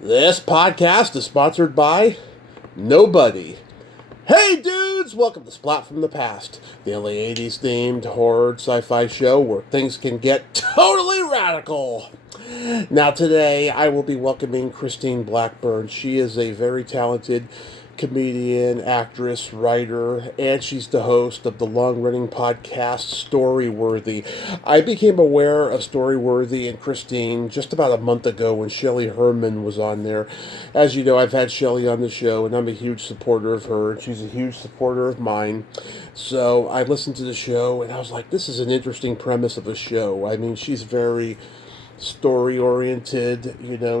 This podcast is sponsored by nobody. Hey dudes, welcome to Splat from the Past, the only 80s themed horror sci-fi show where things can get totally radical. Now today I will be welcoming Christine Blackburn. She is a very talented comedian, actress, writer, and she's the host of the long-running podcast Storyworthy. I became aware of Storyworthy and Christine just about a month ago when Shelley Herman was on there. As you know, I've had Shelley on the show, and I'm a huge supporter of her, and she's a huge supporter of mine. So I listened to the show, and I was like, this is an interesting premise of a show. I mean, she's very story oriented.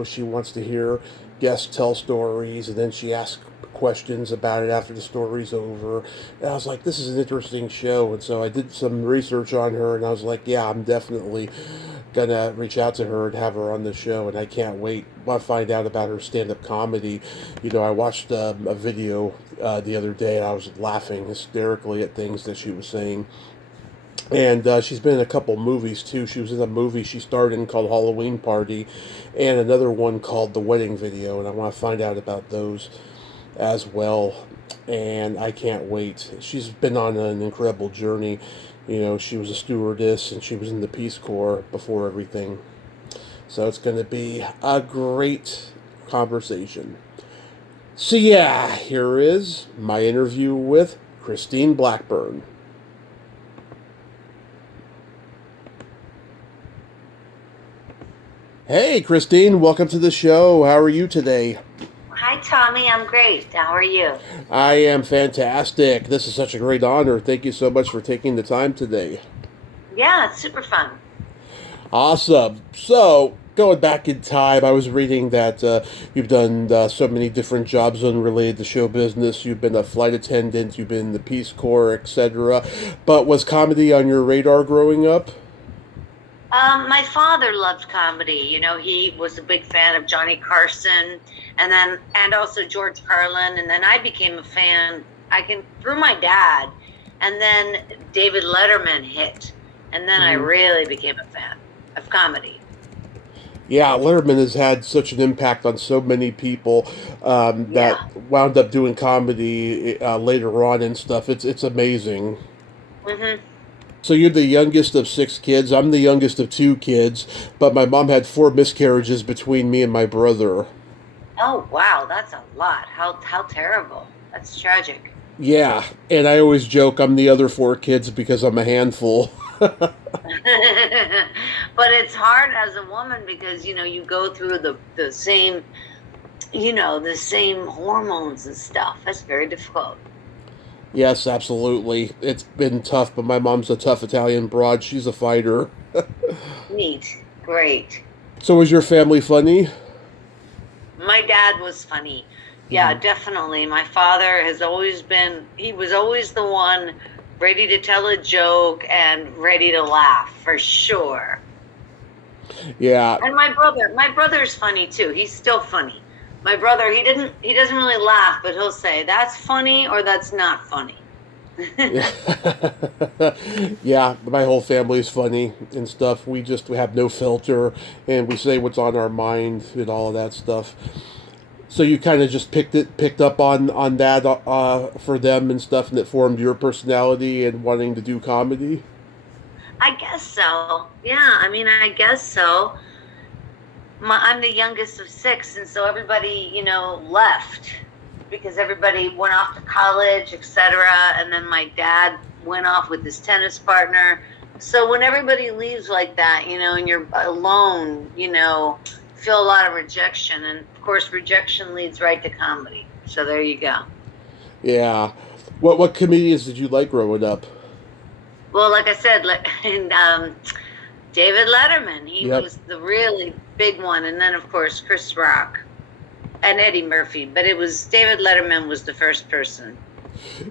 She wants to hear guests tell stories, and then she asks questions about it after the story's over. And I was like, this is an interesting show. And so I did some research on her, and I was like, yeah, I'm definitely gonna reach out to her and have her on the show. And I can't wait to find out about her stand-up comedy. I watched a video the other day, and I was laughing hysterically at things that she was saying. And she's been in a couple movies too. She was in a movie she starred in called Halloween Party, and another one called The Wedding Video. And I want to find out about those as well. And I can't wait. She's been on an incredible journey. She was a stewardess and she was in the Peace Corps before everything. So it's going to be a great conversation. So yeah, here is my interview with Christine Blackburn. Hey, Christine, welcome to the show. How are you today? Hi, Tommy. I'm great. How are you? I am fantastic. This is such a great honor. Thank you so much for taking the time today. Yeah, it's super fun. Awesome. So, going back in time, I was reading that you've done so many different jobs unrelated to show business. You've been a flight attendant, you've been in the Peace Corps, etc. But was comedy on your radar growing up? My father loved comedy. He was a big fan of Johnny Carson, and also George Carlin. And then I became a fan. Through my dad, and then David Letterman hit, and then I really became a fan of comedy. Yeah, Letterman has had such an impact on so many people that wound up doing comedy later on and stuff. It's amazing. Mm-hmm. So you're the youngest of 6 kids. I'm the youngest of 2 kids, but my mom had 4 miscarriages between me and my brother. Oh wow, that's a lot. How terrible. That's tragic. Yeah, and I always joke I'm the other 4 kids because I'm a handful. But it's hard as a woman because you go through the same the same hormones and stuff. That's very difficult. Yes, absolutely. It's been tough, but my mom's a tough Italian broad. She's a fighter. Neat. Great. So was your family funny? My dad was funny. Yeah, definitely. My father he was always the one ready to tell a joke and ready to laugh for sure. Yeah. And my brother's funny too. He's still funny. My brother, he doesn't really laugh, but he'll say, that's funny or that's not funny. Yeah, my whole family's funny and stuff. We have no filter and we say what's on our mind and all of that stuff. So you kind of just picked up on that for them and stuff, and it formed your personality and wanting to do comedy? I guess so. Yeah, I mean, I guess so. I'm the youngest of 6, and so everybody, left because everybody went off to college, etc. And then my dad went off with his tennis partner. So when everybody leaves like that, and you're alone, feel a lot of rejection. And of course, rejection leads right to comedy. So there you go. Yeah. What comedians did you like growing up? Well, like I said, David Letterman, he was the really big one. And then, of course, Chris Rock and Eddie Murphy. But it was David Letterman was the first person.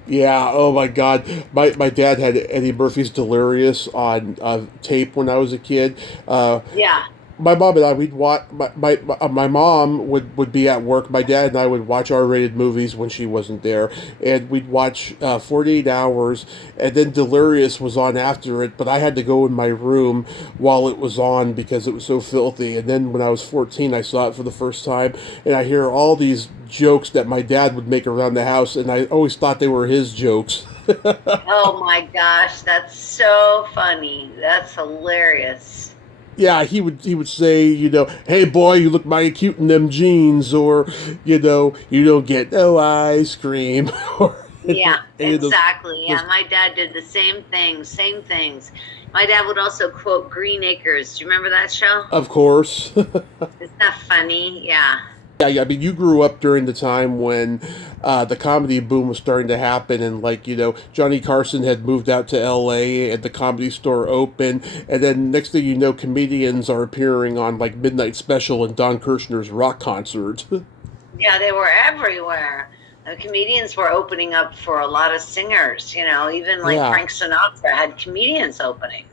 Yeah, oh my God. My dad had Eddie Murphy's Delirious on tape when I was a kid. Yeah. My mom and I, we'd watch. My mom would be at work. My dad and I would watch R-rated movies when she wasn't there, and we'd watch 48 Hours, and then Delirious was on after it. But I had to go in my room while it was on because it was so filthy. And then when I was 14, I saw it for the first time, and I hear all these jokes that my dad would make around the house, and I always thought they were his jokes. Oh my gosh, that's so funny. That's hilarious. Yeah, he would say, hey boy, you look mighty cute in them jeans, or you don't get no ice cream, or Yeah, any of exactly. those. Yeah, my dad did the same things, same things. My dad would also quote Green Acres. Do you remember that show? Of course. Isn't that funny? Yeah. Yeah, I mean, you grew up during the time when the comedy boom was starting to happen, and like Johnny Carson had moved out to L.A. and the Comedy Store opened, and then next thing you know, comedians are appearing on like Midnight Special and Don Kirshner's rock concert. Yeah, they were everywhere. The comedians were opening up for a lot of singers, even like Yeah. Frank Sinatra had comedians opening.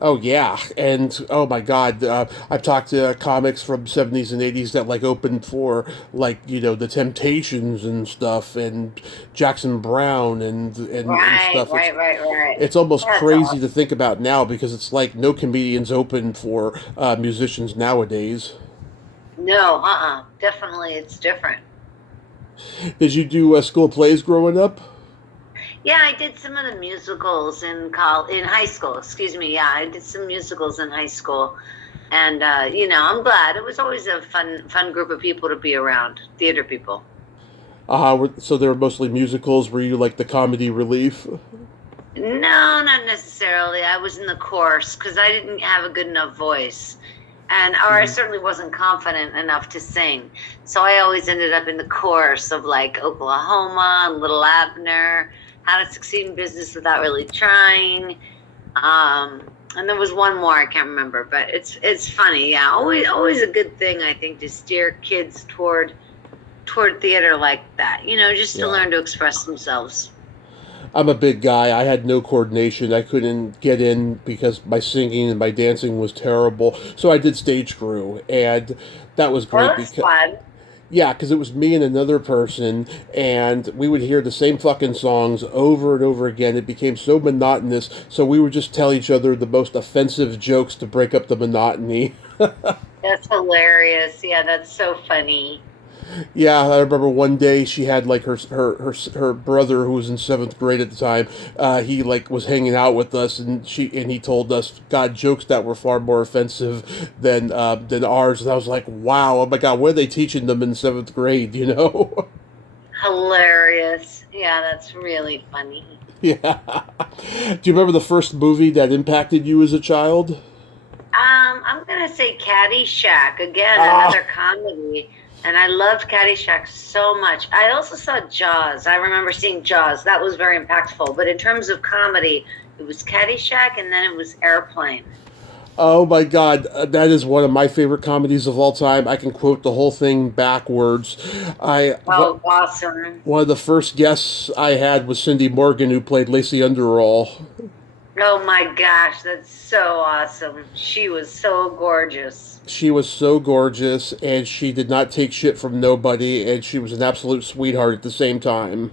Oh yeah, and oh my God, I've talked to comics from '70s and '80s that like opened for like the Temptations and stuff, and Jackson Brown and Right, stuff. right, right, right. It's almost That's crazy to awesome. think about now because it's like no comedians open for musicians nowadays. No, definitely it's different. Did you do school plays growing up? Yeah, I did some of the musicals in high school. Excuse me. Yeah, I did some musicals in high school, and I'm glad. It was always a fun group of people to be around. Theater people. So they were mostly musicals. Were you like the comedy relief? No, not necessarily. I was in the chorus because I didn't have a good enough voice, or I Mhm. certainly wasn't confident enough to sing. So I always ended up in the chorus of like Oklahoma, Little Abner, How to Succeed in Business Without Really Trying. And there was one more I can't remember, but it's funny. Yeah, always a good thing I think to steer kids toward theater like that. Just to Yeah. learn to express themselves. I'm a big guy. I had no coordination. I couldn't get in because my singing and my dancing was terrible. So I did stage crew, and that was Well, great that's because fun. yeah, because it was me and another person, and we would hear the same fucking songs over and over again. It became so monotonous, so we would just tell each other the most offensive jokes to break up the monotony. That's hilarious. Yeah, that's so funny. Yeah, I remember one day she had like her brother who was in seventh grade at the time. He like was hanging out with us, and he told us God jokes that were far more offensive than ours. And I was like, wow, oh my God, what are they teaching them in seventh grade? Hilarious. Yeah, that's really funny. Yeah. Do you remember the first movie that impacted you as a child? I'm gonna say Caddyshack again, Ah, another comedy, and I loved Caddyshack so much. I also saw Jaws. I remember seeing Jaws. That was very impactful. But in terms of comedy, it was Caddyshack, and then it was Airplane. oh my God, that is one of my favorite comedies of all time. I can quote the whole thing backwards. I what Oh, awesome! One of the first guests I had was Cindy Morgan, who played Lacey Underall. Oh my gosh, that's so awesome. She was so gorgeous. She was so gorgeous, and she did not take shit from nobody, and she was an absolute sweetheart at the same time.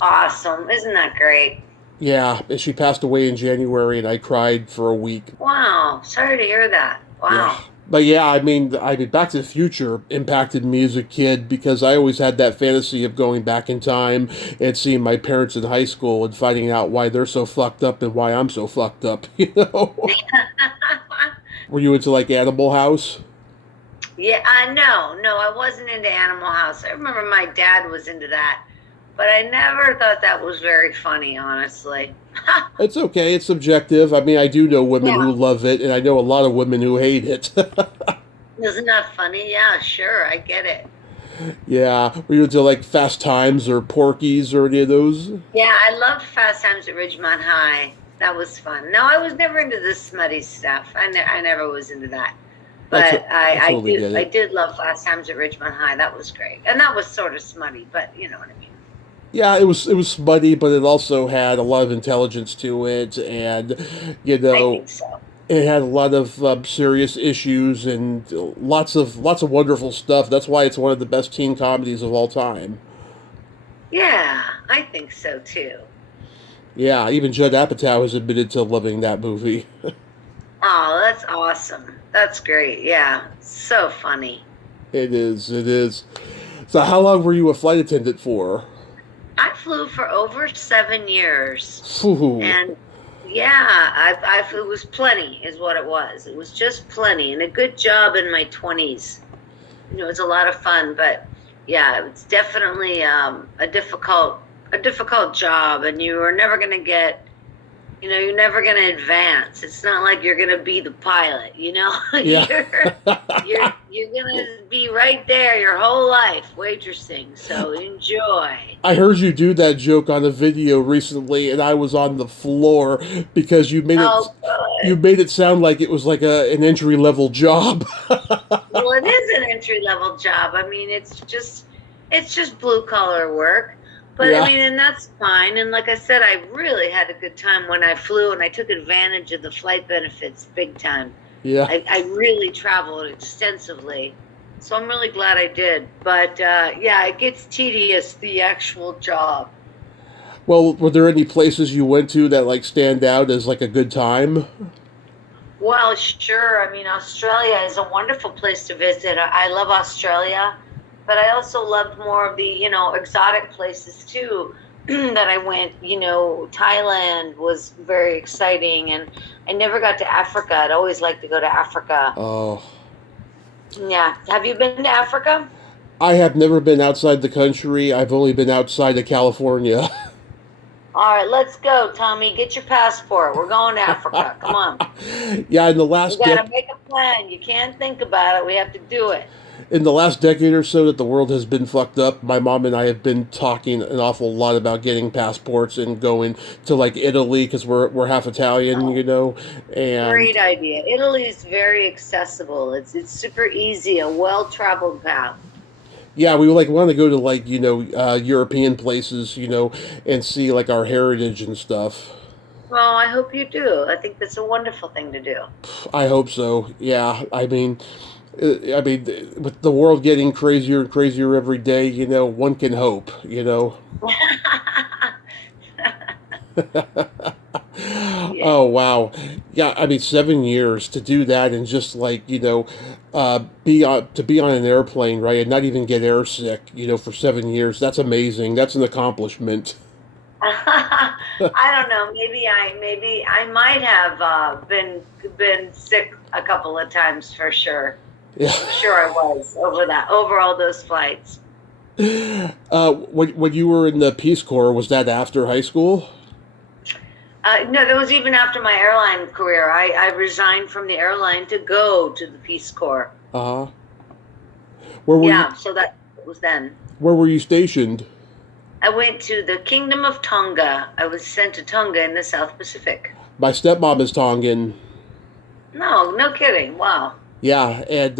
Awesome. Isn't that great? Yeah, and she passed away in January, and I cried for a week. Wow. Sorry to hear that. Yeah. Wow. But yeah, I mean, Back to the Future impacted me as a kid because I always had that fantasy of going back in time and seeing my parents in high school and finding out why they're so fucked up and why I'm so fucked up. Were you into like Animal House? Yeah, no, I wasn't into Animal House. I remember my dad was into that, but I never thought that was very funny, honestly. It's okay. It's subjective. I mean, I do know women Yeah, who love it, and I know a lot of women who hate it. isn't that funny? Yeah, sure, I get it. Yeah. Were you into like Fast Times or Porky's or any of those? Yeah, I loved Fast Times at Ridgemont High. That was fun. No, I was never into the smutty stuff. I never was into that. But I totally get I it. did love Fast Times at Ridgemont High. That was great, and that was sort of smutty, but you know what I mean. Yeah, it was smutty, but it also had a lot of intelligence to it, and you I know, think so. It had a lot of serious issues and lots of wonderful stuff. That's why it's one of the best teen comedies of all time. Yeah, I think so too. Yeah, even Judd Apatow has admitted to loving that movie. Oh, that's awesome. That's great. Yeah, so funny. It is. It is. So, how long were you a flight attendant for? I flew for over 7 years, Phew. and yeah, it was plenty, is what it was. It was just plenty, and a good job in my 20s. It was a lot of fun, but yeah, it's definitely a difficult job, and you are never going to get, you're never going to advance. It's not like you're going to be the pilot, Yeah. you're going to be right there your whole life waitressing. So enjoy. I heard you do that joke on a video recently, and I was on the floor because Oh, you good. made it sound like it was like an entry level job. Well, it is an entry level job. I mean, it's just blue collar work. But I Yeah. mean, and that's fine. And like I said, I really had a good time when I flew, and I took advantage of the flight benefits big time. Yeah. I really traveled extensively, so I'm really glad I did. But yeah, it gets tedious, the actual job. Well, were there any places you went to that like stand out as like a good time? Well, sure. I mean, Australia is a wonderful place to visit. I love Australia, but I also loved more of the, exotic places too that I went. Thailand was very exciting, and I never got to Africa. I'd always like to go to Africa. Oh, Yeah. Have you been to Africa? I have never been outside the country. I've only been outside of California. All right, let's go, Tommy. Get your passport. We're going to Africa. Come on. Yeah, We got to make a plan. You can't think about it. We have to do it. in the last decade or so that the world has been fucked up, my mom and I have been talking an awful lot about getting passports and going to like Italy because we're half Italian, Oh, and great idea. Italy is very accessible. It's super easy, a well-traveled path. yeah, we like want to go to like European places, and see like our heritage and stuff. Well, I hope you do. I think that's a wonderful thing to do. I hope so. Yeah, with the world getting crazier and crazier every day, one can hope. Yeah. Oh wow, yeah. I mean, 7 years to do that and just like be on an airplane, right, and not even get airsick, for 7 years. That's amazing. That's an accomplishment. I don't know. Maybe I might have been sick a couple of times for sure. Yeah. I'm sure I was over all those flights. When you were in the Peace Corps, was that after high school? No, that was even after my airline career. I resigned from the airline to go to the Peace Corps. Uh huh. Where were you? Yeah, so that was then. Where were you stationed? I went to the Kingdom of Tonga. I was sent to Tonga in the South Pacific. My stepmom is Tongan. No, no kidding. Wow. Yeah, and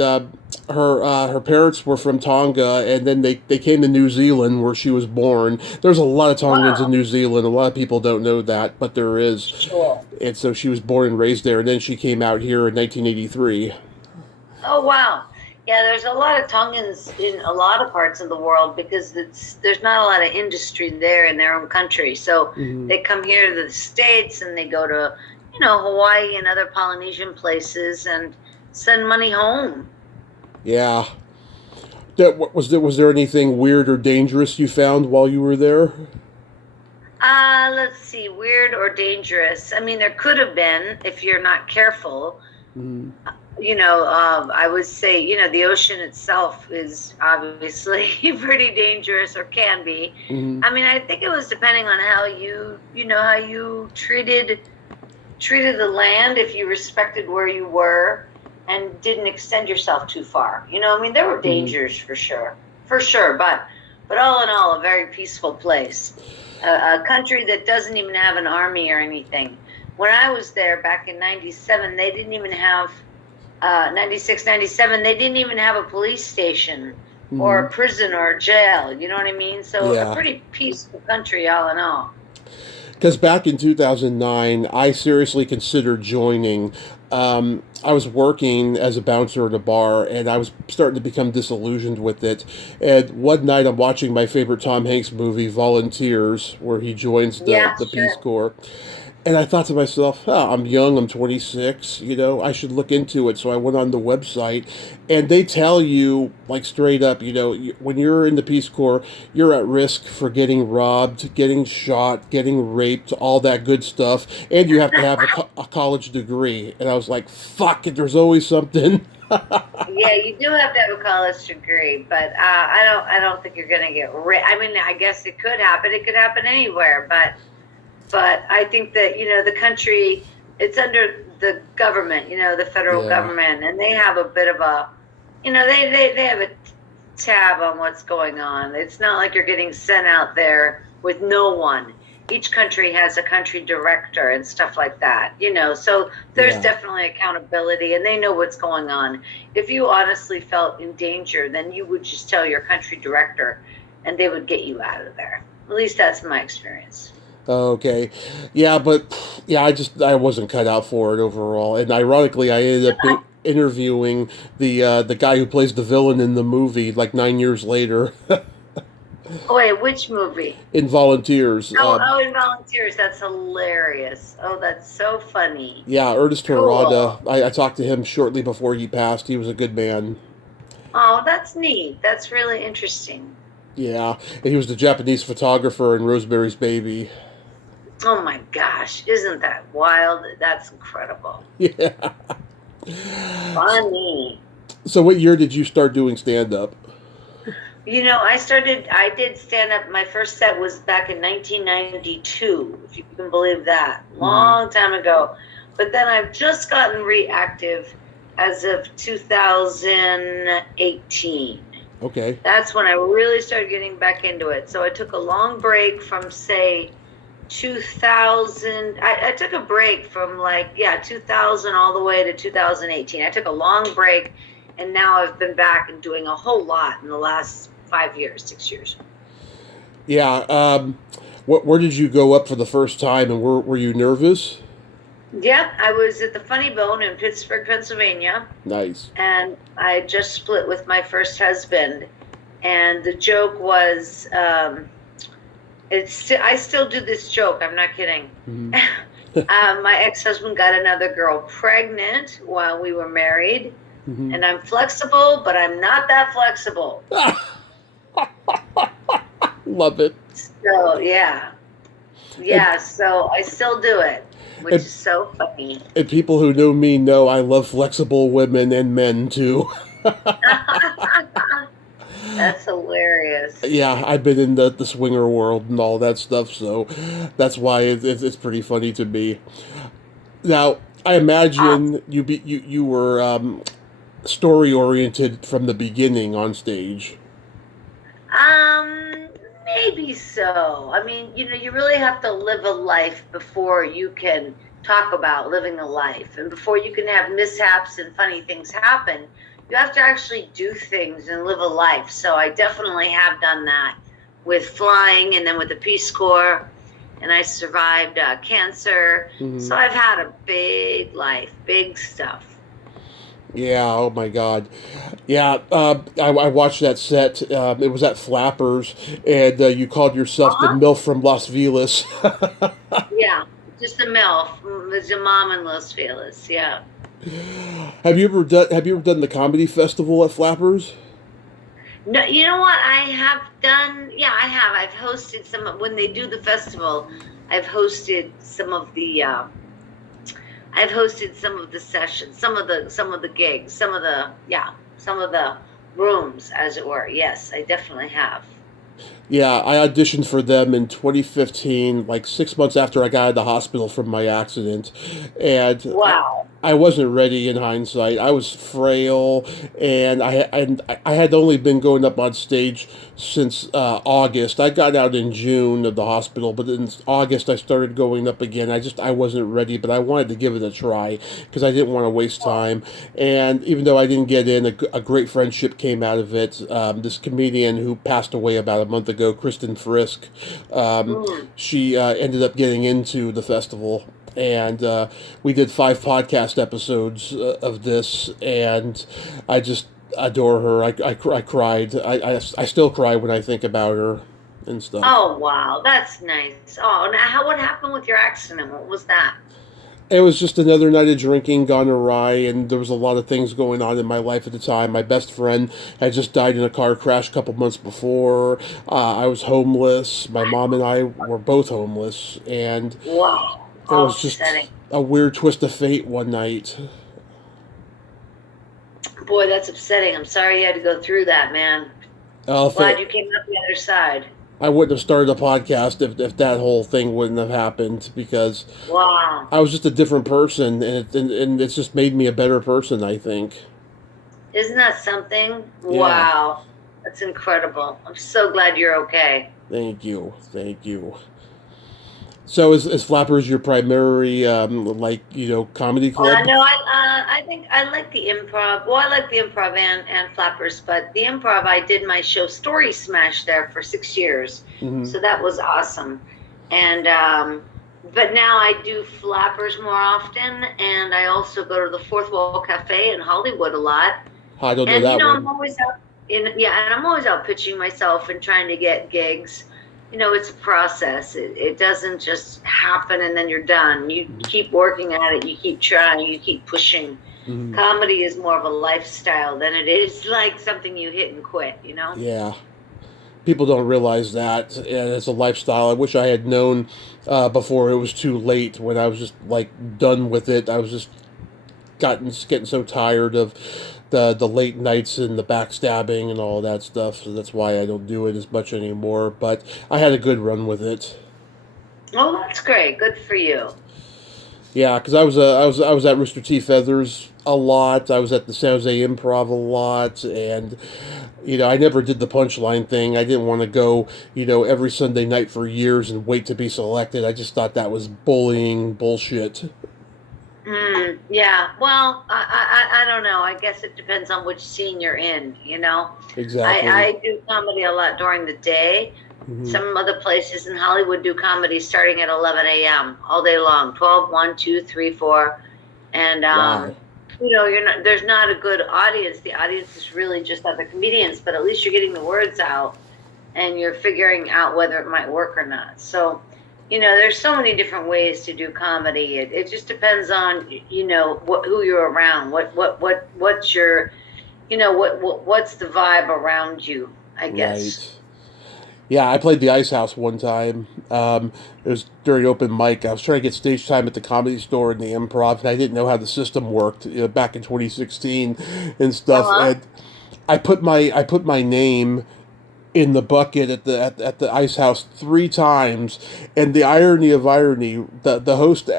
her parents were from Tonga, and then they came to New Zealand where she was born. There's a lot of Tongans in Wow. New Zealand. A lot of people don't know that, but there is. Sure. And so she was born and raised there, and then she came out here in 1983. Oh, wow. Yeah, there's a lot of Tongans in a lot of parts of the world because there's not a lot of industry there in their own country. So Hmm. they come here to the States and they go to, Hawaii and other Polynesian places and send money home. Yeah. Was there anything weird or dangerous you found while you were there? Let's see, weird or dangerous. I mean, there could have been if you're not careful. Mm-hmm. I would say, the ocean itself is obviously pretty dangerous or can be. Hmm. I mean, I think it was depending on how you treated the land, if you respected where you were and didn't extend yourself too far. I mean, there were Hmm. dangers for sure, but all in all, a very peaceful place, a country that doesn't even have an army or anything. When I was there back in 97, they didn't even have 96, 97, they didn't even have a police station or Hmm. a prison or a jail. You know what I mean? So a Yeah. pretty peaceful country, all in all. Because back in 2009, I seriously considered joining. I was working as a bouncer at a bar, and I was starting to become disillusioned with it. And one night, I'm watching my favorite Tom Hanks movie, Volunteers, where he joins Yeah, the Peace sure. Corps. And I thought to myself, oh, I'm young, I'm 26, I should look into it. So I went on the website, and they tell you, like, straight up, when you're in the Peace Corps, you're at risk for getting robbed, getting shot, getting raped, all that good stuff, and you have to have a college degree. And I was like, fuck it, there's always something. Yeah, you do have to have a college degree, but I don't think you're going to get rich. I mean, I guess it could happen. It could happen anywhere, but I think that the country, it's under the government, the federal Yeah. government, and they have a bit of a, they have a tab on what's going on. It's not like you're getting sent out there with no one. Each country has a country director and stuff like that, so there's Yeah. definitely accountability, and they know what's going on. If you honestly felt in danger, then you would just tell your country director, and they would get you out of there. At least that's my experience. Okay. Yeah, but yeah, I wasn't cut out for it overall. And ironically, I ended up interviewing the guy who plays the villain in the movie like 9 years later Oh, wait, which movie? in Volunteers. Oh, in Volunteers. That's hilarious. Oh, that's so funny. Yeah, Ernest Harada. Cool. I talked to him shortly before he passed. He was a good man. Oh, that's neat. That's really interesting. Yeah, and he was the Japanese photographer in Rosemary's Baby. Oh my gosh, isn't that wild? That's incredible. Yeah. Funny. So, what year did you start doing stand up? I did stand up. My first set was back in 1992, if you can believe that. Hmm. Long time ago. But then I've just gotten reactive as of 2018. Okay. That's when I really started getting back into it. So I took a long break from, say, 2000. I took a break from 2000 all the way to 2018. I took a long break, and now I've been back and doing a whole lot in the last 5 years, 6 years. Yeah. Where did you go up for the first time, and were you nervous? Yep, I was at the Funny Bone in Pittsburgh, Pennsylvania, Nice. and I just split with my first husband. And the joke was, I still do this joke. I'm not kidding. Hmm. My ex-husband got another girl pregnant while we were married, Hmm. and I'm flexible, but I'm not that flexible. Love it. So yeah, And, so I still do it, which and is so funny. and people who know me know I love flexible women and men too. That's hilarious. Yeah, I've been in the swinger world and all that stuff, so that's why it's pretty funny to me. Now, I Uh, imagine you were story oriented from the beginning on stage. um, Maybe so. I mean, you really have to live a life before you can talk about living a life, and before you can have mishaps and funny things happen, you have to actually do things and live a life. So I definitely have done that with flying, and then with the Peace Corps, and I survived cancer. Hmm. So I've had a big life, big stuff. Yeah, oh my God. Yeah, I watched that set. It was at Flappers, and you called yourself the Uh-huh. MILF from Las Vegas. Yeah, just a MILF. There's a mom in Los Feliz. Yeah. Have you ever done the comedy festival at Flappers? No, you know what? I have done. Yeah, I have. I've hosted some when they do the festival. I've hosted some of the. I've hosted some of the sessions, some of the gigs, some of the rooms, as it were. Yes, I definitely have. Yeah, I auditioned for them in 2015, like 6 months after I got out of the hospital from my accident, and Wow. I wasn't ready in hindsight. I was frail, and I had only been going up on stage since August. I got out in June of the hospital, but in August I started going up again. I wasn't ready, but I wanted to give it a try because I didn't want to waste time. And even though I didn't get in, a great friendship came out of it. This comedian who passed away about a month ago, Kristen Frisk, Mm. she ended up getting into the festival, and we did 5 podcast episodes of this, and I just adore her. I cried. I still cry when I think about her and stuff. Oh wow, that's nice. Oh, now what happened with your accident? What was that? It was just another night of drinking gone awry, and there was a lot of things going on in my life at the time. My best friend had just died in a car crash a couple months before. I was homeless. My mom and I were both homeless, and Wow, it how was just upsetting. a weird twist of fate one night. Boy, that's upsetting. I'm sorry you had to go through that, man. If Glad it, you came out the other side. I wouldn't have started a podcast if that whole thing wouldn't have happened, because Wow. I was just a different person, and it's just made me a better person, I think. Isn't that something? Yeah, Wow. That's incredible. I'm so glad you're okay. thank you, thank you. So is Flappers your primary, comedy club? No, I think I like the improv. Well, I like the improv and Flappers, but the improv, I did my show Story Smash there for 6 years. Hmm. So that was awesome. And, but now I do Flappers more often. And I also go to the Fourth Wall Cafe in Hollywood a lot. I don't know And, that I'm one. always out and I'm always out pitching myself and trying to get gigs. It's a process. It doesn't just happen and then you're done. You keep working at it. You keep trying. You keep pushing. Hmm. Comedy is more of a lifestyle than it is like something you hit and quit. Yeah, people don't realize that, and it's a lifestyle. I wish I had known before it was too late. When I was just like done with it, I was just getting so tired of the late nights and the backstabbing and all that stuff. So that's why I don't do it as much anymore. But I had a good run with it. Oh, that's great. Good for you. Yeah, because I was at Rooster T. Feathers a lot. I was at the San Jose Improv a lot, and I never did the punchline thing. I didn't want to go every Sunday night for years and wait to be selected. I just thought that was bullying bullshit. Yeah. Well, I don't know. I guess it depends on which scene you're in. Exactly. I do comedy a lot during the day. Hmm. Some other places in Hollywood do comedy starting at 11 a.m. all day long, 12, 1, 2, 3, 4. And, Wow. there's not a good audience. The audience is really just other comedians, but at least you're getting the words out and you're figuring out whether it might work or not. So, there's so many different ways to do comedy. It just depends on, who you're around, what's your, what's the vibe around you, I guess. Right. Yeah, I played the Ice House one time. It was during open mic. I was trying to get stage time at the Comedy Store and the Improv, and I didn't know how the system worked. Back in 2016 and stuff. Uh-huh. And I put my name in the bucket at the Ice House 3 times, and the irony of irony, the host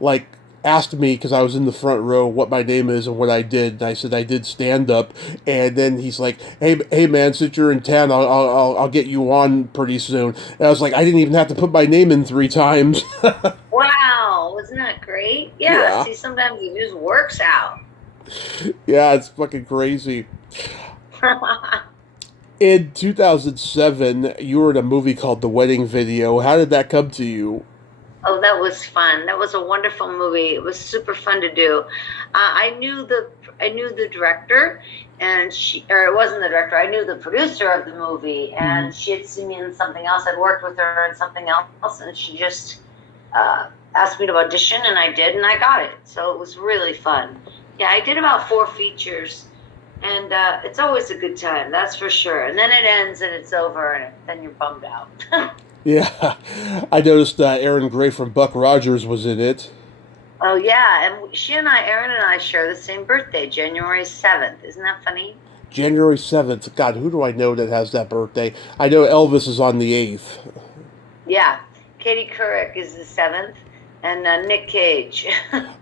like asked me, because I was in the front row, what my name is and what I did, and I said I did stand up, and then he's like, hey man, since you're in town, I'll get you on pretty soon. And I was like, I didn't even have to put my name in 3 times. Wow, wasn't that great? Yeah, Yeah, see, sometimes it just works out. yeah, it's fucking crazy. In 2007, you were in a movie called The Wedding Video. How did that come to you? Oh, that was fun. That was a wonderful movie. It was super fun to do. I knew the director, and or it wasn't the director. I knew the producer of the movie, Mhm. and she had seen me in something else. I'd worked with her in something else, and she just asked me to audition, and I did, and I got it. So it was really fun. Yeah, I did about 4 features, and it's always a good time, that's for sure. And then it ends, and it's over, and then you're bummed out. Yeah, I noticed Aaron Gray from Buck Rogers was in it. Oh yeah, and Erin and I share the same birthday, January 7th. Isn't that funny? January 7th. God, who do I know that has that birthday? I know Elvis is on the 8th. Yeah, Katie Couric is the 7th, and Nick Cage.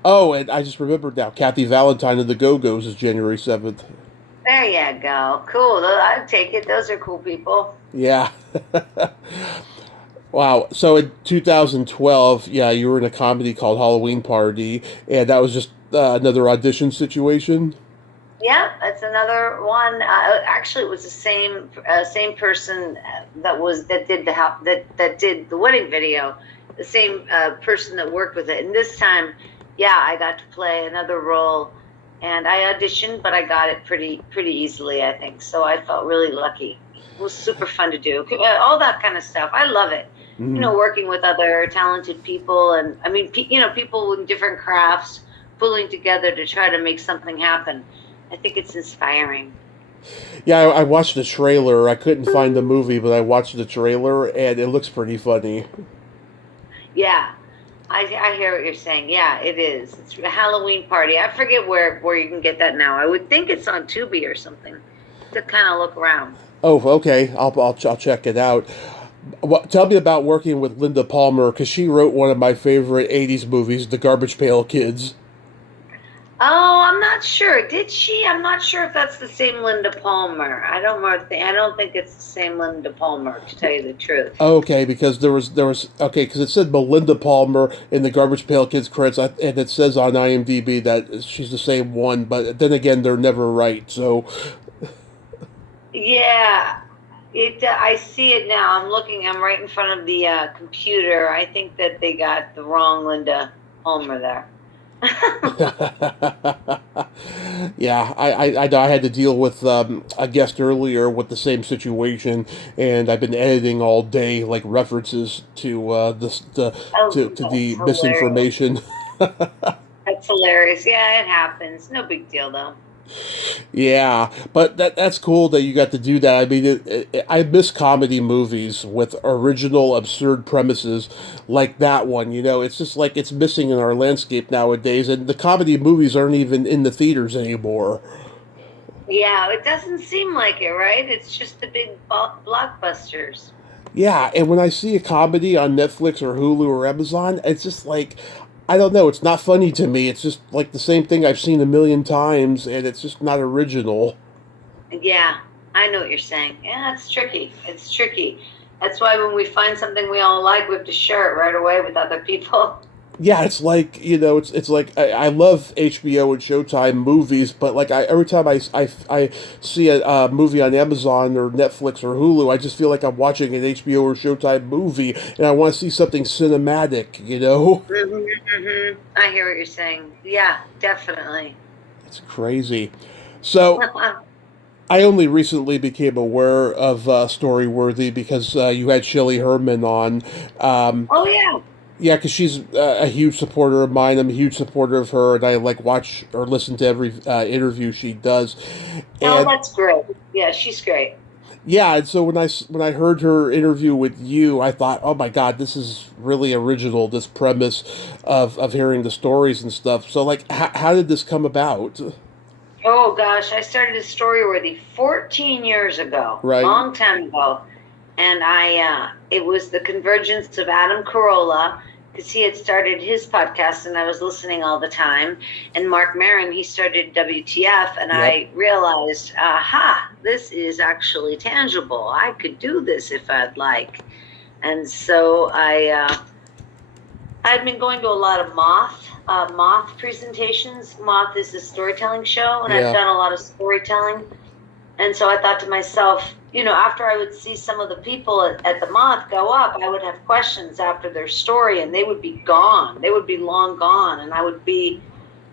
Oh, and I just remembered now. Kathy Valentine of the Go-Go's is January 7th. There you go. Cool. I'd take it. Those are cool people. Yeah. Wow. So in 2012, yeah, you were in a comedy called Halloween Party, and that was just another audition situation. Yeah, that's another one. Actually, it was the same person that did that did the wedding video. The same person that worked with it. And this time, yeah, I got to play another role, and I auditioned, but I got it pretty easily, I think. So I felt really lucky. It was super fun to do. All that kind of stuff. I love it. Mm-hmm. Working with other talented people, and I mean, people in different crafts pulling together to try to make something happen. I think it's inspiring. Yeah, I watched the trailer. I couldn't find the movie, but I watched the trailer, and it looks pretty funny. Yeah, I hear what you're saying. Yeah, it is. It's a Halloween Party. I forget where you can get that now. I would think it's on Tubi or something to kind of look around. Oh, okay. I'll check it out. Tell me about working with Linda Palmer because she wrote one of my favorite '80s movies, The Garbage Pail Kids. Oh, I'm not sure. Did she? I'm not sure if that's the same Linda Palmer. I don't think it's the same Linda Palmer, to tell you the truth. Okay, because there was okay because it said Melinda Palmer in the Garbage Pail Kids credits, and it says on IMDb that she's the same one, but then again, they're never right. So Yeah, it. I see it now. I'm looking. I'm right in front of the computer. I think that they got the wrong Linda Palmer there. yeah, I had to deal with a guest earlier with the same situation, and I've been editing all day like references to Oh, to that's the hilarious. misinformation. That's hilarious. Yeah, it happens. No big deal though. Yeah, but that's cool that you got to do that. I mean, I miss comedy movies with original absurd premises like that one. It's just like it's missing in our landscape nowadays, and the comedy movies aren't even in the theaters anymore. Yeah, it doesn't seem like it, right? It's just the big blockbusters. Yeah, and when I see a comedy on Netflix or Hulu or Amazon, it's just like I don't know, it's not funny to me. It's just like the same thing I've seen a million times, and it's just not original. Yeah, I know what you're saying. Yeah, it's tricky. It's tricky. That's why when we find something we all like, we have to share it right away with other people. Yeah, it's like it's like I love HBO and Showtime movies, but like every time I see a movie on Amazon or Netflix or Hulu, I just feel like I'm watching an HBO or Showtime movie, and I want to see something cinematic. I hear what you're saying. Yeah, definitely. It's crazy. So I only recently became aware of Storyworthy because you had Shelley Herman on. Um, Oh yeah. Yeah, because she's a huge supporter of mine. I'm a huge supporter of her, and I like watch or listen to every interview she does. Oh, And that's great. Yeah, she's great. yeah, and so when I heard her interview with you, I thought, oh my God, this is really original. This premise of hearing the stories and stuff. So like, how did this come about? Oh gosh, I started a Storyworthy 14 years ago, Right. long time ago, and it was the convergence of Adam Carolla because he had started his podcast and I was listening all the time, and Mark Maron, he started WTF, and Yep. I realized, aha, this is actually tangible. I could do this if I'd like, and so I've been going to a lot of Moth presentations. Moth is a storytelling show, and I've Yeah. done a lot of storytelling. And so I thought to myself, after I would see some of the people at the Moth go up, I would have questions after their story, and they would be gone. They would be long gone, and I would be,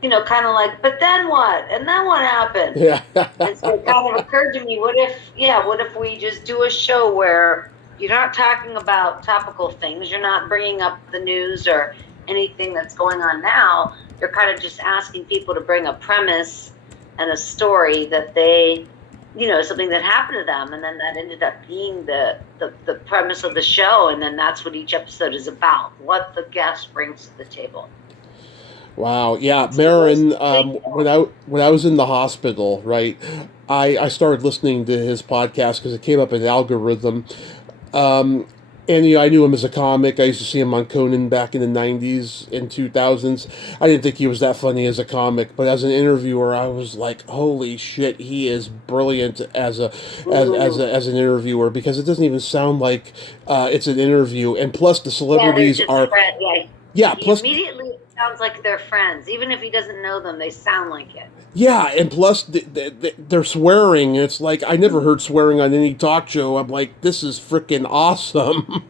kind of like, but then what? And then what happened? Yeah. And so it kind of occurred to me, what if we just do a show where you're not talking about topical things, you're not bringing up the news or anything that's going on now, you're kind of just asking people to bring a premise and a story that they, something that happened to them, and then that ended up being the premise of the show, and then that's what each episode is about, what the guest brings to the table. Wow, yeah, So Marin. basically, When I was in the hospital, right, I started listening to his podcast because it came up in algorithm, um, And I knew him as a comic. I used to see him on Conan back in the '90s and 2000s. I didn't think he was that funny as a comic, but as an interviewer, I was like, "Holy shit, he is brilliant as as an interviewer," because it doesn't even sound like it's an interview. And plus, the Yeah, they're celebrities just are friends. Yeah, yeah. he Plus, immediately sounds like they're friends, even if he doesn't know them. They sound like it. yeah, and plus they're swearing. It's like I never heard swearing on any talk show. I'm like, this is freaking awesome.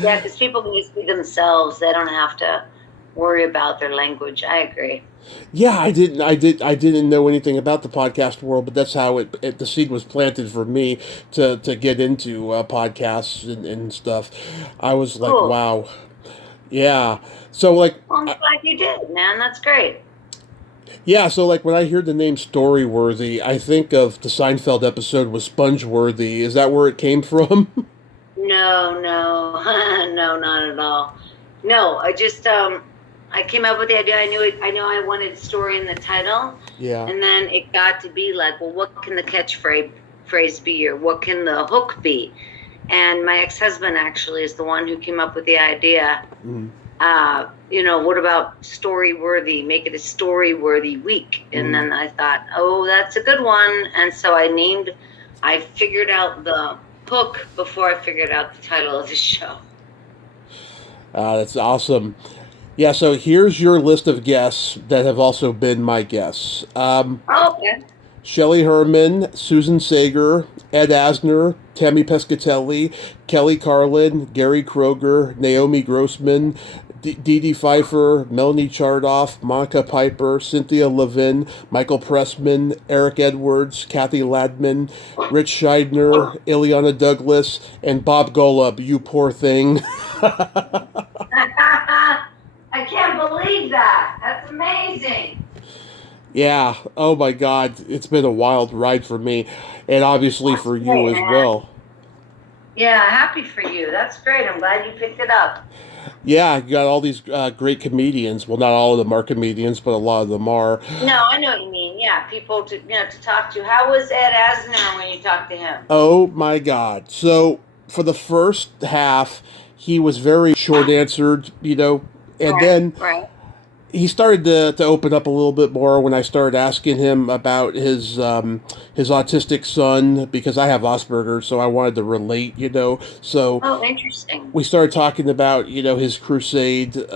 Yeah, because people can just be themselves. They don't have to worry about their language. I agree. Yeah, I didn't know anything about the podcast world, but that's how the seed was planted for me to get into podcasts and stuff. I was like, Cool. wow, yeah. So like, Well, I'm glad you did, man. That's great. yeah, so like when I hear the name Storyworthy, I think of the Seinfeld episode with Spongeworthy. Is that where it came from? No, no, no, not at all. No, I came up with the idea. I knew it. I know I wanted story in the title, Yeah. and then it got to be like, well, what can the catchphrase be, or what can the hook be? And my ex-husband actually is the one who came up with the idea. Mm. What about Storyworthy? Make it a Storyworthy week. And then I thought, oh, that's a good one. And so I figured out the hook before I figured out the title of the show. That's awesome. Yeah, so here's your list of guests that have also been my guests. Okay. Shelley Herman, Susan Sager, Ed Asner, Tammy Pescatelli, Kelly Carlin, Gary Kroger, Naomi Grossman, Dee Dee Pfeiffer, Melanie Chardoff, Monica Piper, Cynthia Levin, Michael Pressman, Eric Edwards, Kathy Ladman, Rich Scheidner, Ileana Douglas, and Bob Golub, you poor thing. I can't believe that. That's amazing. Yeah, oh my God, it's been a wild ride for me, and obviously for you as well. Yeah, happy for you. That's great. I'm glad you picked it up. Yeah, you got all these great comedians. Well, not all of them are comedians, but a lot of them are. No, I know what you mean. Yeah, people to talk to. How was Ed Asner when you talked to him? Oh my God. So for the first half, he was very short answered, and then Right. he started to open up a little bit more when I started asking him about his autistic son because I have Asperger's, so I wanted to relate. So Oh, interesting. we started talking about his crusade with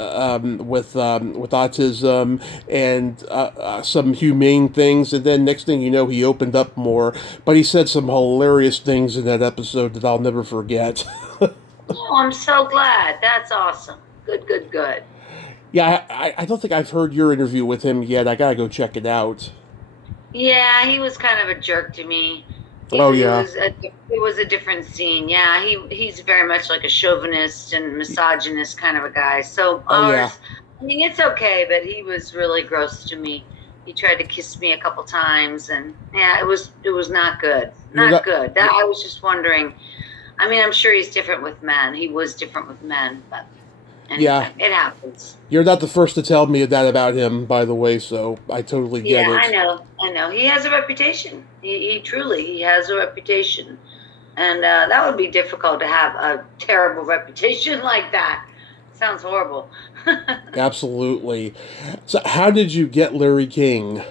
autism and some humane things, and then next thing you know, he opened up more. But he said some hilarious things in that episode that I'll never forget. Oh, I'm so glad. That's awesome. Good, good, good. Yeah, I don't think I've heard your interview with him yet. I gotta go check it out. Yeah, he was kind of a jerk to me. Oh yeah. It was a different scene. Yeah, he's very much like a chauvinist and misogynist kind of a guy. So Oh yeah. I mean, it's okay, but he was really gross to me. He tried to kiss me a couple times, and yeah, it was not good. Not good. That I was just wondering. I mean, I'm sure he's different with men. He was different with men, but anyway, Yeah. it happens. You're not the first to tell me that about him, by the way, so I totally get Yeah, it. I know. He has a reputation. He truly has a reputation, and that would be difficult to have a terrible reputation like that. Sounds horrible. Absolutely. So, how did you get Larry King?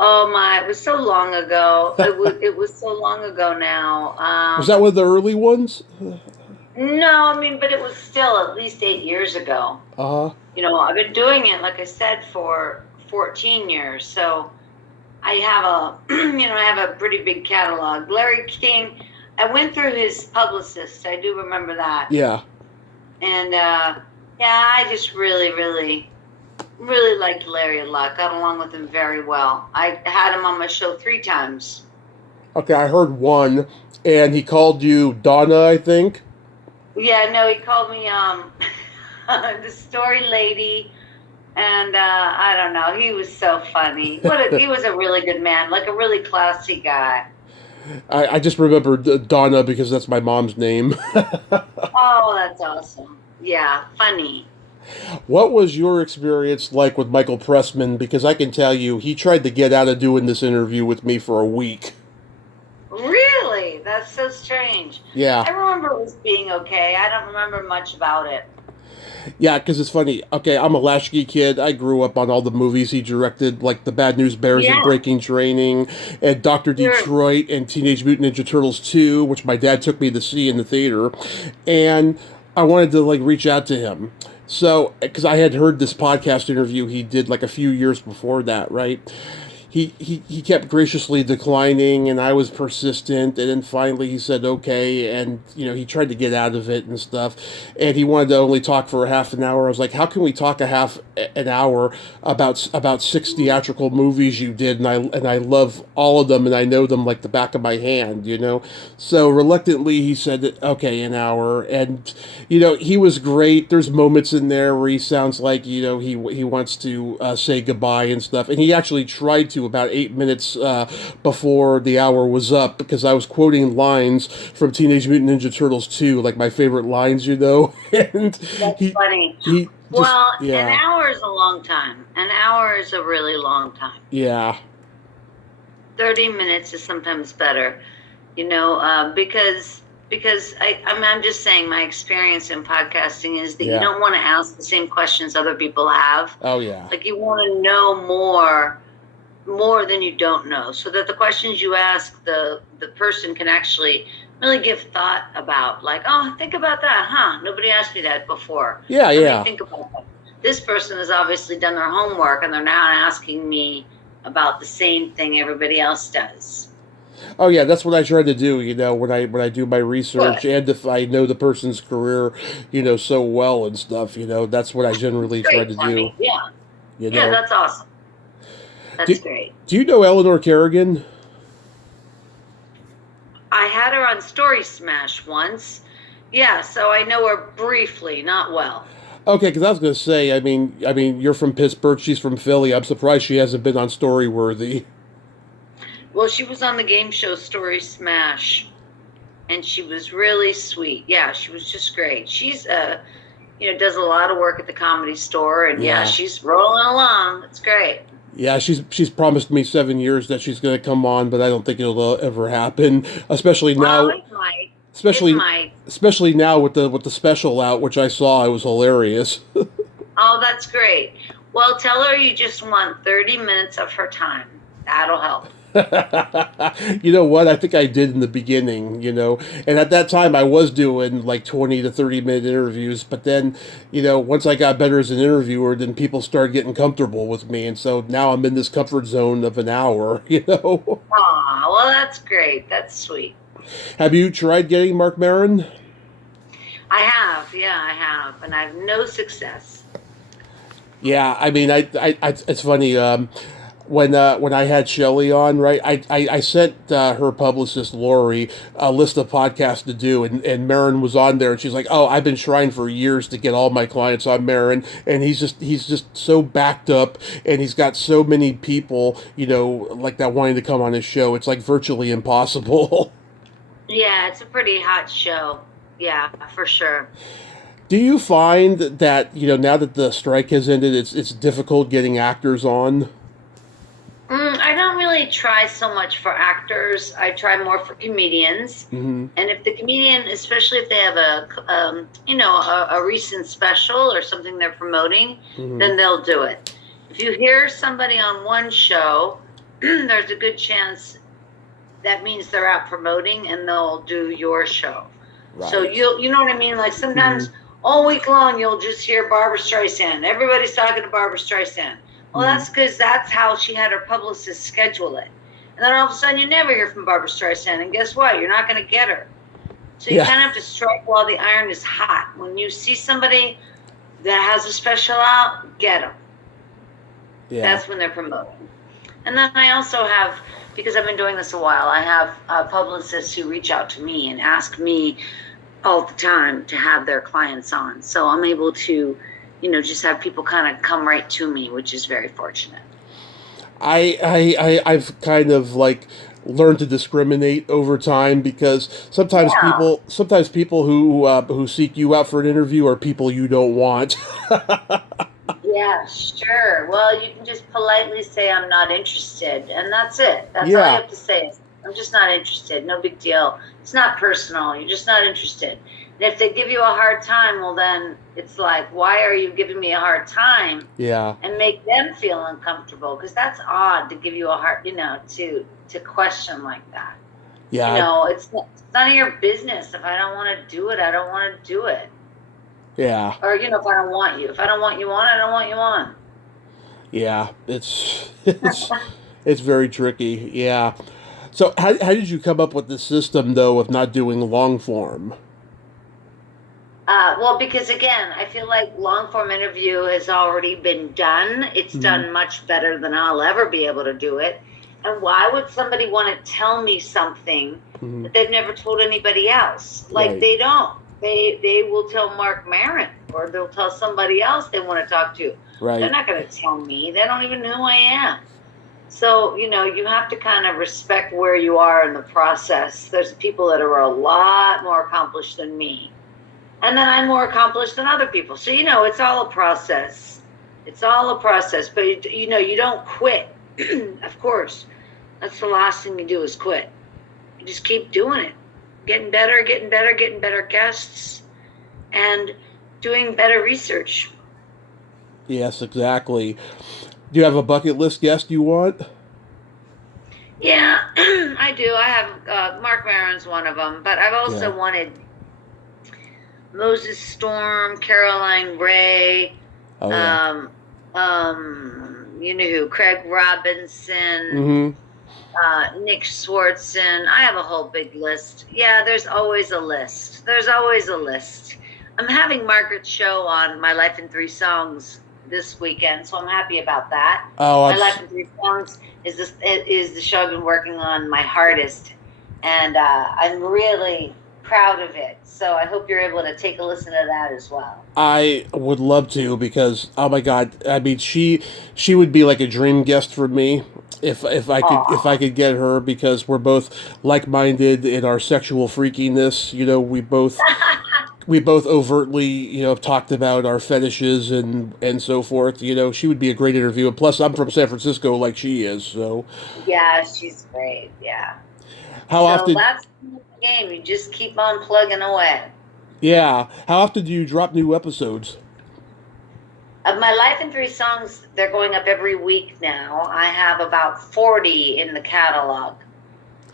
Oh my! It was so long ago. It was so long ago now. Was that one of the early ones? No, I mean, but it was still at least 8 years ago. Uh huh. I've been doing it, like I said, for 14 years. So I have I have a pretty big catalog. Larry King, I went through his publicist. I do remember that. Yeah. And yeah, I just really, really, really liked Larry a lot. Got along with him very well. I had him on my show 3 times. Okay, I heard one, and he called you Donna, I think. Yeah, no, he called me the story lady, and I don't know. He was so funny. He was a really good man, like a really classy guy. I just remembered Donna because that's my mom's name. Oh, that's awesome. Yeah, funny. What was your experience like with Michael Pressman? Because I can tell you, he tried to get out of doing this interview with me for a week. Really? That's so strange. Yeah. I remember it was being okay. I don't remember much about it. Yeah, because it's funny. Okay, I'm a latchkey kid. I grew up on all the movies he directed, like The Bad News Bears and Yeah, Breaking Training, and Dr. sure. Detroit and Teenage Mutant Ninja Turtles 2, which my dad took me to see in the theater. And I wanted to like reach out to him. So, because I had heard this podcast interview he did like a few years before that, right? He kept graciously declining, and I was persistent, and then finally he said okay, and he tried to get out of it and stuff, and he wanted to only talk for a half an hour. I was like, how can we talk an hour about six theatrical movies you did, and I love all of them, and I know them like the back of my hand. So reluctantly he said okay, an hour, and he was great. There's moments in there where he sounds like he wants to say goodbye and stuff, and he actually tried to about 8 minutes before the hour was up, because I was quoting lines from Teenage Mutant Ninja Turtles 2, like my favorite lines, and That's funny. he just, Well, an yeah, hour is a long time. An hour is a really long time. yeah, 30 minutes is sometimes better, because I'm just saying my experience in podcasting is that you yeah, don't want to ask the same questions other people have. oh yeah, Like you want to know more than you don't know, so that the questions you ask the person can actually really give thought about, like, oh, think about that, huh? Nobody asked me that before. yeah, Let yeah. me think about that. This person has obviously done their homework, and they're now asking me about the same thing everybody else does. Oh yeah, that's what I try to do. When I do my research, Good. and if I know the person's career, so well and stuff, that's what I generally try Great to for do. me. Yeah. You Yeah, know. that's awesome. Do, That's great. do you know Eleanor Kerrigan? I had her on Story Smash once. Yeah, so I know her briefly, not well. Okay, because I was going to say, I mean, you're from Pittsburgh, she's from Philly. I'm surprised she hasn't been on Storyworthy. Well, she was on the game show Story Smash, and she was really sweet. Yeah, she was just great. She's does a lot of work at the Comedy Store, and yeah, Yeah, she's rolling along. It's great. yeah, she's promised me 7 years that she's going to come on, but I don't think it'll ever happen. Especially Well, now, it might. It especially might. especially now with the special out, which I saw, it was hilarious. Oh, that's great. Well, tell her you just want 30 minutes of her time. That'll help. You know what? I think I did in the beginning, and at that time I was doing like 20 to 30 minute interviews, but then, once I got better as an interviewer, then people started getting comfortable with me, and so now I'm in this comfort zone of an hour. Aw, well, that's great. That's sweet. Have you tried getting Mark Maron? I have. Yeah, I have. And I have no success. Yeah, I mean, it's funny. When I had Shelley on, right, I sent her publicist Lori a list of podcasts to do, and Marin was on there, and she's like, "Oh, I've been trying for years to get all my clients on Marin, and he's just so backed up, and he's got so many people, like that wanting to come on his show. It's like virtually impossible." Yeah, it's a pretty hot show. Yeah, for sure. Do you find that now that the strike has ended, it's difficult getting actors on? I don't really try so much for actors. I try more for comedians. Mm-hmm. And if the comedian, especially if they have a recent special or something they're promoting, Mm-hmm. then they'll do it. If you hear somebody on one show, there's a good chance that means they're out promoting, and they'll do your show. So Right. you know what I mean? Like sometimes all week long you'll just hear Barbara Streisand. Everybody's talking to Barbara Streisand. Well, Mm-hmm. that's because that's how she had her publicist schedule it. And then all of a sudden you never hear from Barbara Streisand. And guess what? You're not going to get her. So you Yeah. kind of have to strike while the iron is hot. When you see somebody that has a special out, get them. Yeah. That's when they're promoting. And then I also have, because I've been doing this a while, I have publicists who reach out to me and ask me all the time to have their clients on. So I'm able to, just have people kind of come right to me, which is very fortunate. I've kind of like learned to discriminate over time, because Yeah. sometimes people who seek you out for an interview are people you don't want. Yeah, sure. Well, you can just politely say I'm not interested, and that's it. That's all you Yeah. have to say. I'm just not interested. No big deal. It's not personal. You're just not interested. And if they give you a hard time, well, then it's like, why are you giving me a hard time? Yeah. And make them feel uncomfortable, because that's odd to give you a hard, to question like that. Yeah. It's none of your business. If I don't want to do it, I don't want to do it. Yeah. Or, if I don't want you. If I don't want you on, I don't want you on. Yeah. It's very tricky. Yeah. So how did you come up with the system, though, of not doing long form? Well, because again, I feel like long form interview has already been done. It's done much better than I'll ever be able to do it. And why would somebody want to tell me something that they've never told anybody else? Like, Right. they don't. They will tell Mark Maron, or they'll tell somebody else they want to talk to. Right. They're not going to tell me. They don't even know who I am. So, you have to kind of respect where you are in the process. There's people that are a lot more accomplished than me. And then I'm more accomplished than other people. So, it's all a process. It's all a process. But, you don't quit. Of course. That's the last thing you do is quit. You just keep doing it. Getting better, getting better guests, and doing better research. Yes, exactly. Do you have a bucket list guest you want? Yeah, I do. I have Mark Maron's one of them. But I've also wanted Moses Storm, Caroline Ray, Oh, yeah. you know who, Craig Robinson, Nick Swartzen. I have a whole big list. Yeah, there's always a list. I'm having Margaret's show on My Life in 3 Songs this weekend, so I'm happy about that. Oh, My Life in 3 Songs is the show I've been working on my hardest, and I'm really proud of it. So I hope you're able to take a listen to that as well. I would love to, because oh my god, I mean she would be like a dream guest for me if I could get her, because we're both like-minded in our sexual freakiness. We both overtly, have talked about our fetishes and so forth. She would be a great interview. And plus, I'm from San Francisco, like she is. So yeah, she's great. Yeah. how often? That's the game. You just keep on plugging away. Yeah. How often do you drop new episodes? Of My Life in 3 Songs, they're going up every week now. I have about 40 in the catalog.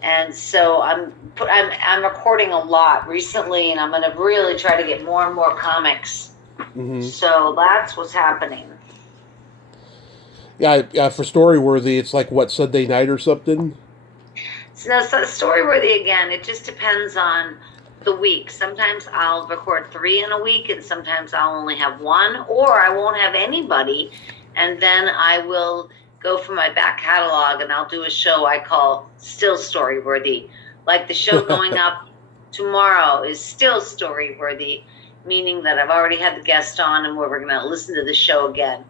And so I'm recording a lot recently, and I'm going to really try to get more and more comics. So that's what's happening. Yeah, for Storyworthy, it's like what, Sunday night or something? So Storyworthy, again, it just depends on the week. Sometimes I'll record 3 in a week, and sometimes I'll only have 1, or I won't have anybody, and then I will go for my back catalog, and I'll do a show I call Still Storyworthy. Like the show going up tomorrow is Still Storyworthy, meaning that I've already had the guest on, and we're going to listen to the show again.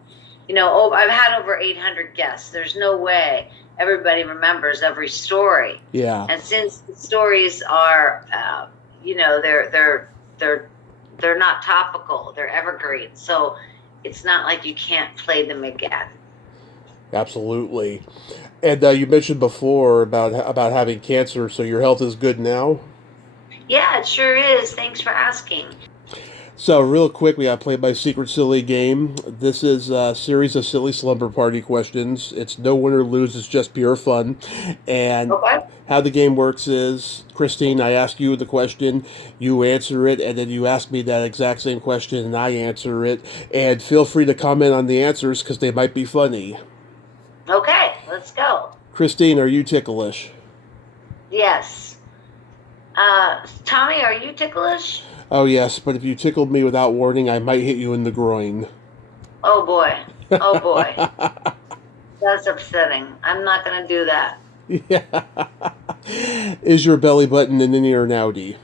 I've had over 800 guests. There's no way everybody remembers every story. Yeah. And since the stories are, they're not topical, they're evergreen. So it's not like you can't play them again. Absolutely. And you mentioned before about having cancer, so your health is good now? Yeah, it sure is. Thanks for asking. So, real quick, we got to play my secret silly game. This is a series of silly slumber party questions. It's no win or lose, it's just pure fun. And how the game works is, Christine, I ask you the question, you answer it, and then you ask me that exact same question, and I answer it. And feel free to comment on the answers, because they might be funny. Okay, let's go. Christine, are you ticklish? Yes. Tommy, are you ticklish? Oh, yes, but if you tickled me without warning, I might hit you in the groin. Oh, boy. Oh, boy. That's upsetting. I'm not going to do that. Yeah. Is your belly button an innie or an outie?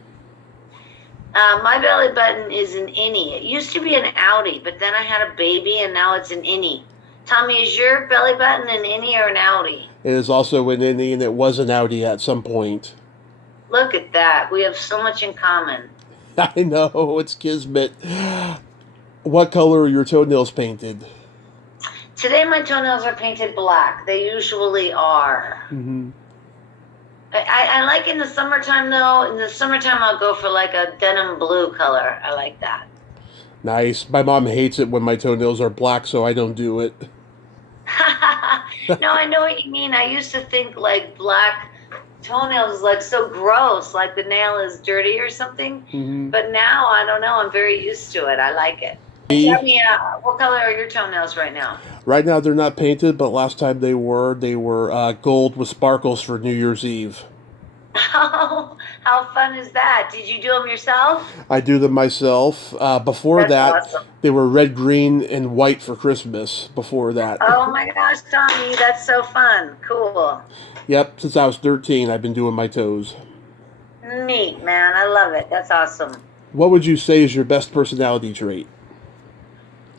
My belly button is an innie. It used to be an outie, but then I had a baby, and now it's an innie. Tommy, is your belly button an innie or an outie? It is also an innie, and it was an outie at some point. Look at that. We have so much in common. I know, it's kismet. What color are your toenails painted? Today my toenails are painted black. They usually are. I like in the summertime, though. In the summertime, I'll go for like a denim blue color. I like that. Nice. My mom hates it when my toenails are black, so I don't do it. No, I know what you mean. I used to think like black toenails is like so gross, like the nail is dirty or something. Mm-hmm. But now I don't know. I'm very used to it. I like it. Tell Me, me, what color are your toenails right now? right now they're not painted, but last time they were. They were gold with sparkles for New Year's Eve. Oh, how fun is that? Did you do them yourself? I do them myself. Before That's that, awesome. they were red, green, and white for Christmas. Before that. Oh my gosh, Tommy, that's so fun. Cool. Yep, since I was 13, I've been doing my toes. Neat, man. I love it. That's awesome. What would you say is your best personality trait?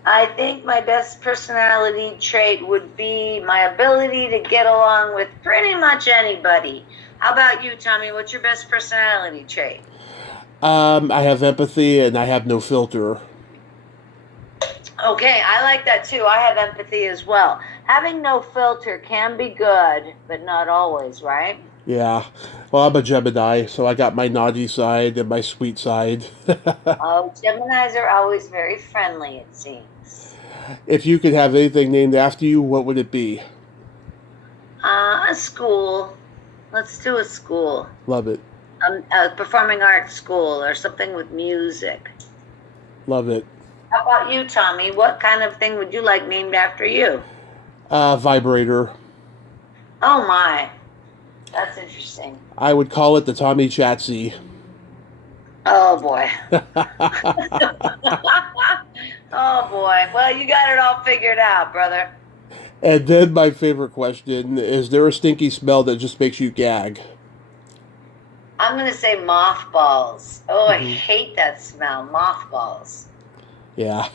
I think my best personality trait would be my ability to get along with pretty much anybody. How about you, Tommy? What's your best personality trait? I have empathy and I have no filter. Okay, I like that too. I have empathy as well. Having no filter can be good, but not always, right? Yeah. Well, I'm a Gemini, so I got my naughty side and my sweet side. Oh, Geminis are always very friendly, it seems. If you could have anything named after you, what would it be? A school. Let's do a school. Love it. A performing arts school or something with music. Love it. How about you, Tommy? What kind of thing would you like named after you? Vibrator. Oh my, that's interesting. I would call it the Tommy Chatsy. Oh boy. Oh boy. Well, you got it all figured out, brother. And then my favorite question, is there a stinky smell that just makes you gag? I'm going to say mothballs. Oh, I hate that smell. Mothballs. Yeah.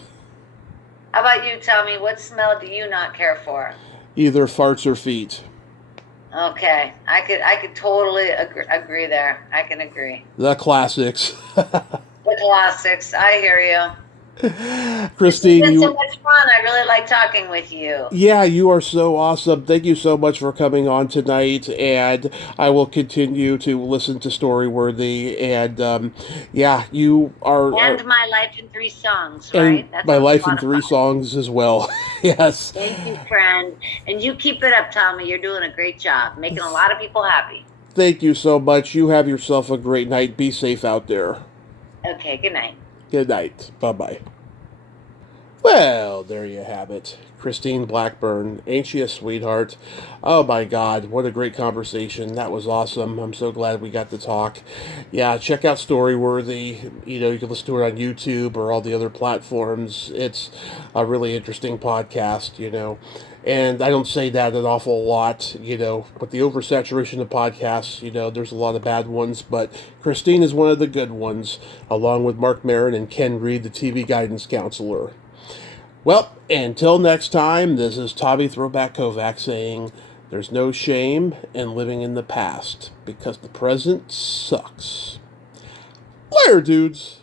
How about you, Tommy? What smell do you not care for? Either farts or feet. Okay. I could totally agree there. I can agree. The classics. The classics. I hear you. Christine, It's been so much fun. I really like talking with you. Yeah, you are so awesome. Thank you so much for coming on tonight, and I will continue to listen to Storyworthy. And yeah, you And My Life in Three Songs, and right? That's my a life lot in of three fun. songs as well. Yes. Thank you, friend. And you keep it up, Tommy. You're doing a great job, making a lot of people happy. Thank you so much. You have yourself a great night. Be safe out there. Okay, good night. Good night. Bye-bye. Well, there you have it. Christine Blackburn, ain't she a sweetheart? Oh my God, what a great conversation. That was awesome. I'm so glad we got to talk. Yeah, check out Storyworthy. You can listen to it on YouTube or all the other platforms. It's a really interesting podcast. And I don't say that an awful lot, but the oversaturation of podcasts, there's a lot of bad ones, but Christine is one of the good ones, along with Mark Maron and Ken Reed, the TV guidance counselor. Well, until next time, this is Tommy Throwback Kovac saying there's no shame in living in the past because the present sucks. Later, dudes.